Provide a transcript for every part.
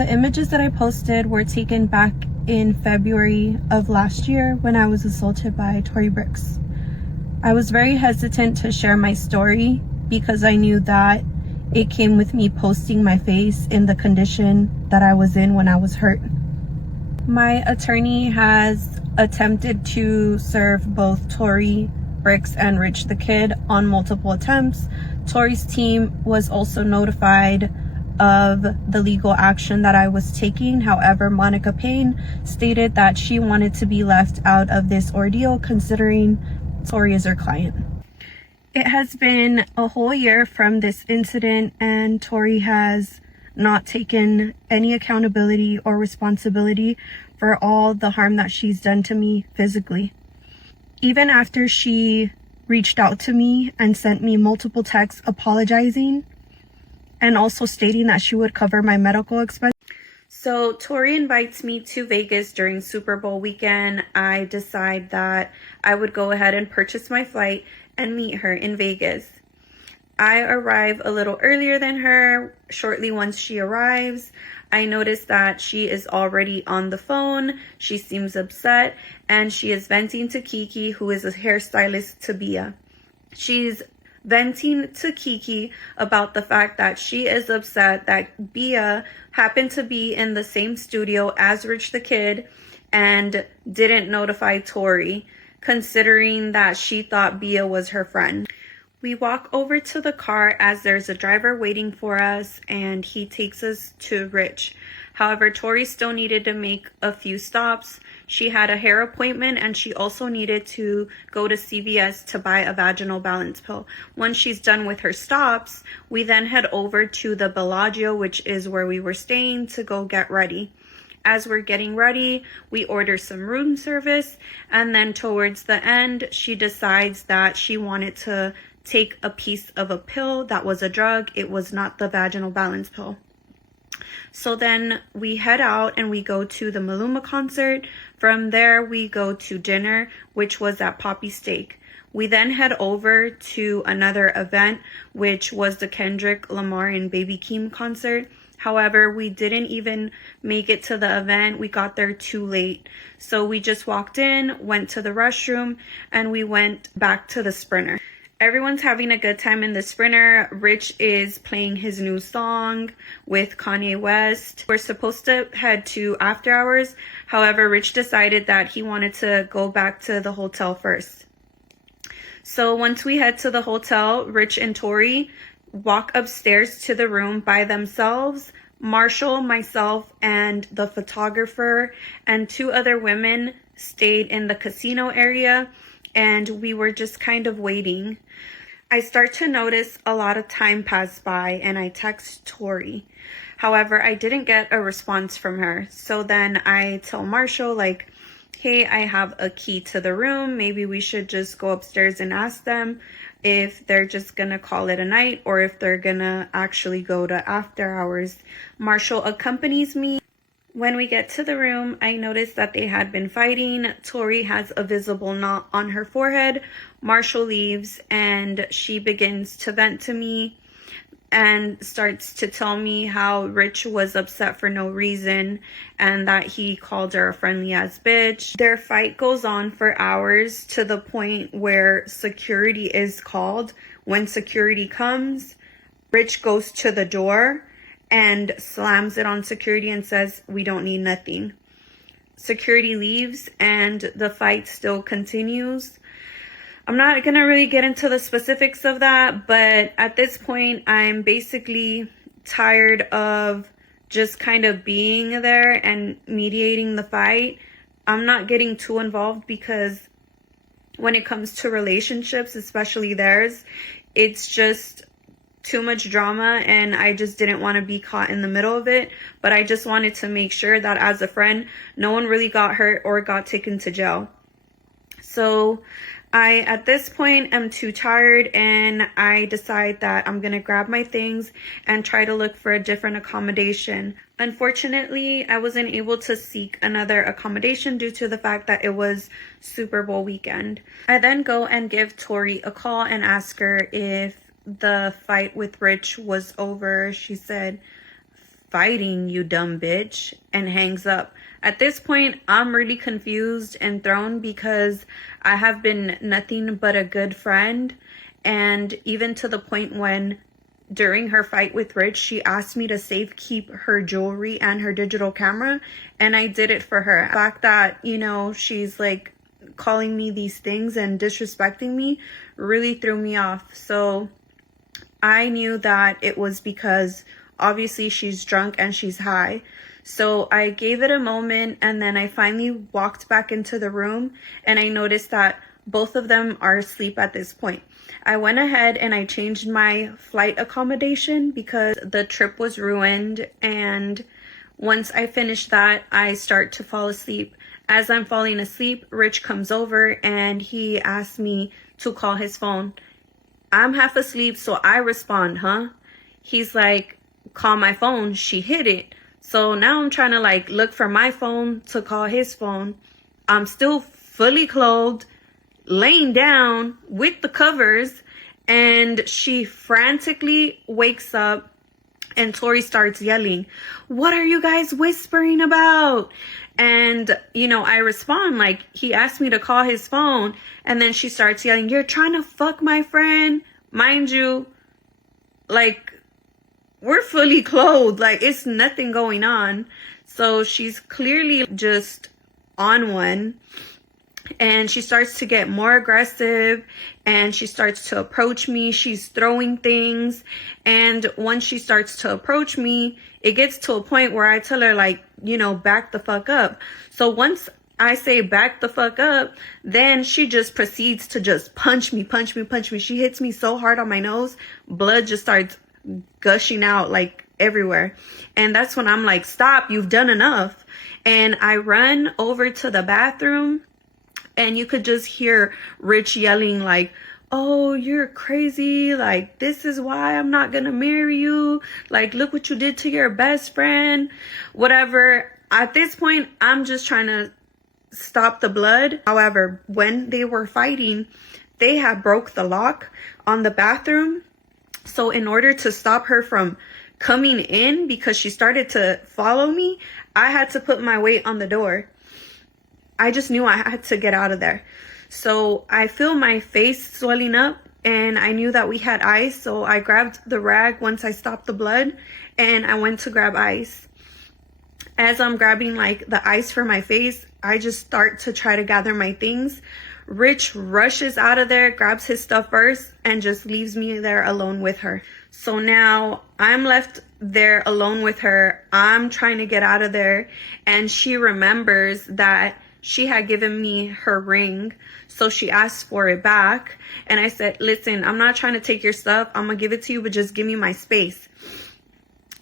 The images that I posted were taken back in February of last year when I was assaulted by Tori Brixx'S. I was very hesitant to share my story because I knew that it came with me posting my face in the condition that I was in when I was hurt. My attorney has attempted to serve both Tori Brixx'S and Rich the Kid on multiple attempts. Tori's team was also notified of the legal action that I was taking. However, Monica Payne stated that she wanted to be left out of this ordeal considering Tori is her client. It has been a whole year from this incident and Tori has not taken any accountability or responsibility for all the harm that she's done to me physically. Even after she reached out to me and sent me multiple texts apologizing and also stating that she would cover my medical expenses. So Tori invites me to Vegas during Super Bowl weekend. I decide that I would go ahead and purchase my flight and meet her in Vegas. I arrive a little earlier than her. Shortly once she arrives, I notice that she is already on the phone. She seems upset and she is venting to Kiki, who is a hairstylist to Bia. She's venting to Kiki about the fact that she is upset that Bia happened to be in the same studio as Rich the Kid and didn't notify Tori, considering that she thought Bia was her friend. We walk over to the car as there's a driver waiting for us and he takes us to Rich. However, Tori still needed to make a few stops. She had a hair appointment and she also needed to go to CVS to buy a vaginal balance pill. Once she's done with her stops, we then head over to the Bellagio, which is where we were staying, to go get ready. As we're getting ready, we order some room service, and then towards the end, she decides that she wanted to take a piece of a pill that was a drug. It was not the vaginal balance pill. So then we head out and we go to the Maluma concert. From there, we go to dinner, which was at Poppy Steak. We then head over to another event, which was the Kendrick Lamar and Baby Keem concert. However, we didn't even make it to the event. We got there too late. So we just walked in, went to the restroom, and we went back to the Sprinter. Everyone's having a good time in the Sprinter. Rich is playing his new song with Kanye West. We're supposed to head to after hours. However, Rich decided that he wanted to go back to the hotel first. So once we head to the hotel, Rich and Tori walk upstairs to the room by themselves. Marshall, myself, and the photographer and two other women stayed in the casino area, and we were just kind of waiting. I start to notice a lot of time pass by and I text Tori. However, I didn't get a response from her. So then I tell Marshall, like, hey, I have a key to the room. Maybe we should just go upstairs and ask them if they're just gonna call it a night or if they're gonna actually go to after hours. Marshall accompanies me. When we get to the room, I notice that they had been fighting. Tori has a visible knot on her forehead. Marshall leaves and she begins to vent to me and starts to tell me how Rich was upset for no reason and that he called her a friendly ass bitch. Their fight goes on for hours to the point where security is called. When security comes, Rich goes to the door and slams it on security and says, we don't need nothing. Security leaves and the fight still continues. I'm not gonna really get into the specifics of that, but at this point, I'm basically tired of just kind of being there and mediating the fight. I'm not getting too involved because when it comes to relationships, especially theirs, it's just too much drama and I just didn't want to be caught in the middle of it. But I just wanted to make sure that as a friend, no one really got hurt or got taken to jail. So I, at this point, am too tired and I decide that I'm going to grab my things and try to look for a different accommodation. Unfortunately, I wasn't able to seek another accommodation due to the fact that it was Super Bowl weekend. I then go and give Tori a call and ask her if the fight with Rich was over. She said fighting, you dumb bitch," and hangs up. At this point, I'm really confused and thrown because I have been nothing but a good friend. And even to the point when during her fight with Rich, she asked me to safe keep her jewelry and her digital camera, and I did it for her. The fact that, you know, she's like calling me these things and disrespecting me really threw me off. So I knew that it was because obviously she's drunk and she's high. So I gave it a moment, and then I finally walked back into the room, and I noticed that both of them are asleep at this point. I went ahead and I changed my flight accommodation because the trip was ruined, and once I finish that, I start to fall asleep. As I'm falling asleep, Rich comes over and he asks me to call his phone. I'm half asleep, so I respond, "Huh?" He's like, "Call my phone." She hit it. So now I'm trying to like look for my phone to call his phone. I'm still fully clothed, laying down with the covers, and she frantically wakes up, and Tori starts yelling, "What are you guys whispering about?" And, you know, I respond like, "He asked me to call his phone." And then she starts yelling, "You're trying to fuck my friend." Mind you, like, we're fully clothed, like it's nothing going on. So she's clearly just on one, and she starts to get more aggressive, and she starts to approach me. She's throwing things, and once she starts to approach me, it gets to a point where I tell her, like, you know, back the fuck up. So once I say back the fuck up, then she just proceeds to just punch me. She hits me so hard on my nose, blood just starts gushing out like everywhere. And that's when I'm like, "Stop, you've done enough." And I run over to the bathroom, and you could just hear Rich yelling like, "Oh, you're crazy. Like, this is why I'm not gonna marry you. Like, look what you did to your best friend." Whatever. At this point, I'm just trying to stop the blood. However, when they were fighting, they had broke the lock on the bathroom. So in order to stop her from coming in, because she started to follow me, I had to put my weight on the door. I just knew I had to get out of there. So I feel my face swelling up, and I knew that we had ice. So I grabbed the rag once I stopped the blood, and I went to grab ice. As I'm grabbing like the ice for my face, I just start to try to gather my things. Rich rushes out of there, grabs his stuff first, and just leaves me there alone with her. So now I'm left there alone with her. I'm trying to get out of there, and she remembers that she had given me her ring. So she asked for it back, and I said, "Listen, I'm not trying to take your stuff. I'm gonna give it to you, but just give me my space."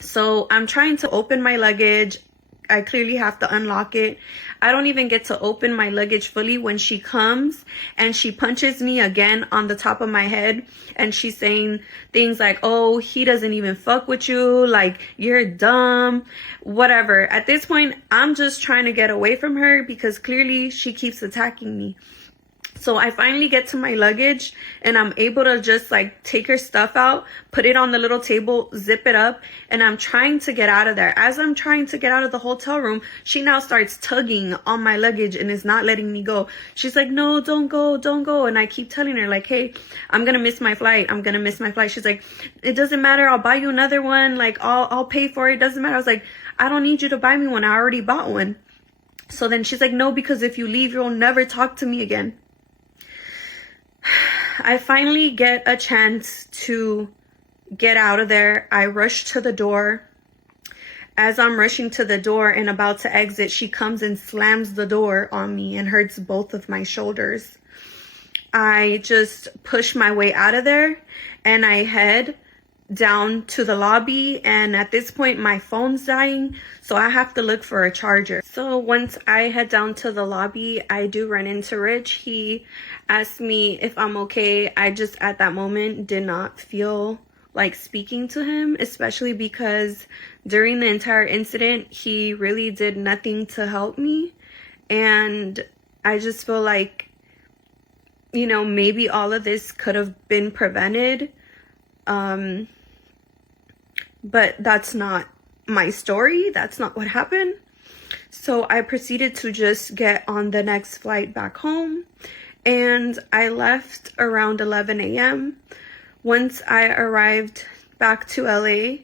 So I'm trying to open my luggage. I clearly have to unlock it. I don't even get to open my luggage fully when she comes and she punches me again on the top of my head. And she's saying things like, "Oh, he doesn't even fuck with you. Like, you're dumb," whatever. At this point, I'm just trying to get away from her because clearly she keeps attacking me. So I finally get to my luggage, and I'm able to just like take her stuff out, put it on the little table, zip it up, and I'm trying to get out of there. As I'm trying to get out of the hotel room, she now starts tugging on my luggage and is not letting me go. She's like, "No, don't go, don't go." And I keep telling her like, "Hey, I'm gonna miss my flight. I'm gonna miss my flight." She's like, "It doesn't matter. I'll buy you another one. Like, I'll pay for it. It doesn't matter." I was like, "I don't need you to buy me one. I already bought one." So then she's like, "No, because if you leave, you'll never talk to me again." I finally get a chance to get out of there. I rush to the door. As I'm rushing to the door and about to exit, she comes and slams the door on me and hurts both of my shoulders. I just push my way out of there, and I head down to the lobby, and at this point my phone's dying, so I have to look for a charger. So once I head down to the lobby, I do run into Rich. He asked me if I'm okay. I just at that moment did not feel like speaking to him, especially because during the entire incident he really did nothing to help me, and I just feel like, you know, maybe all of this could have been prevented. But that's not my story. That's not what happened. So I proceeded to just get on the next flight back home, and I left around 11 a.m. Once I arrived back to LA,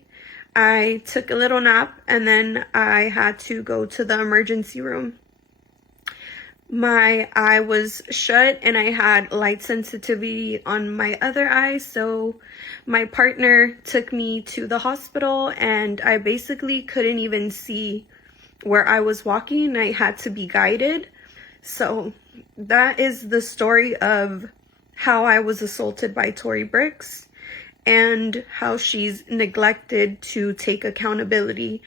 I took a little nap, and then I had to go to the emergency room. My eye was shut and I had light sensitivity on my other eye, so my partner took me to the hospital, and I basically couldn't even see where I was walking. I had to be guided. So that is the story of how I was assaulted by Tori Brixx and how she's neglected to take accountability.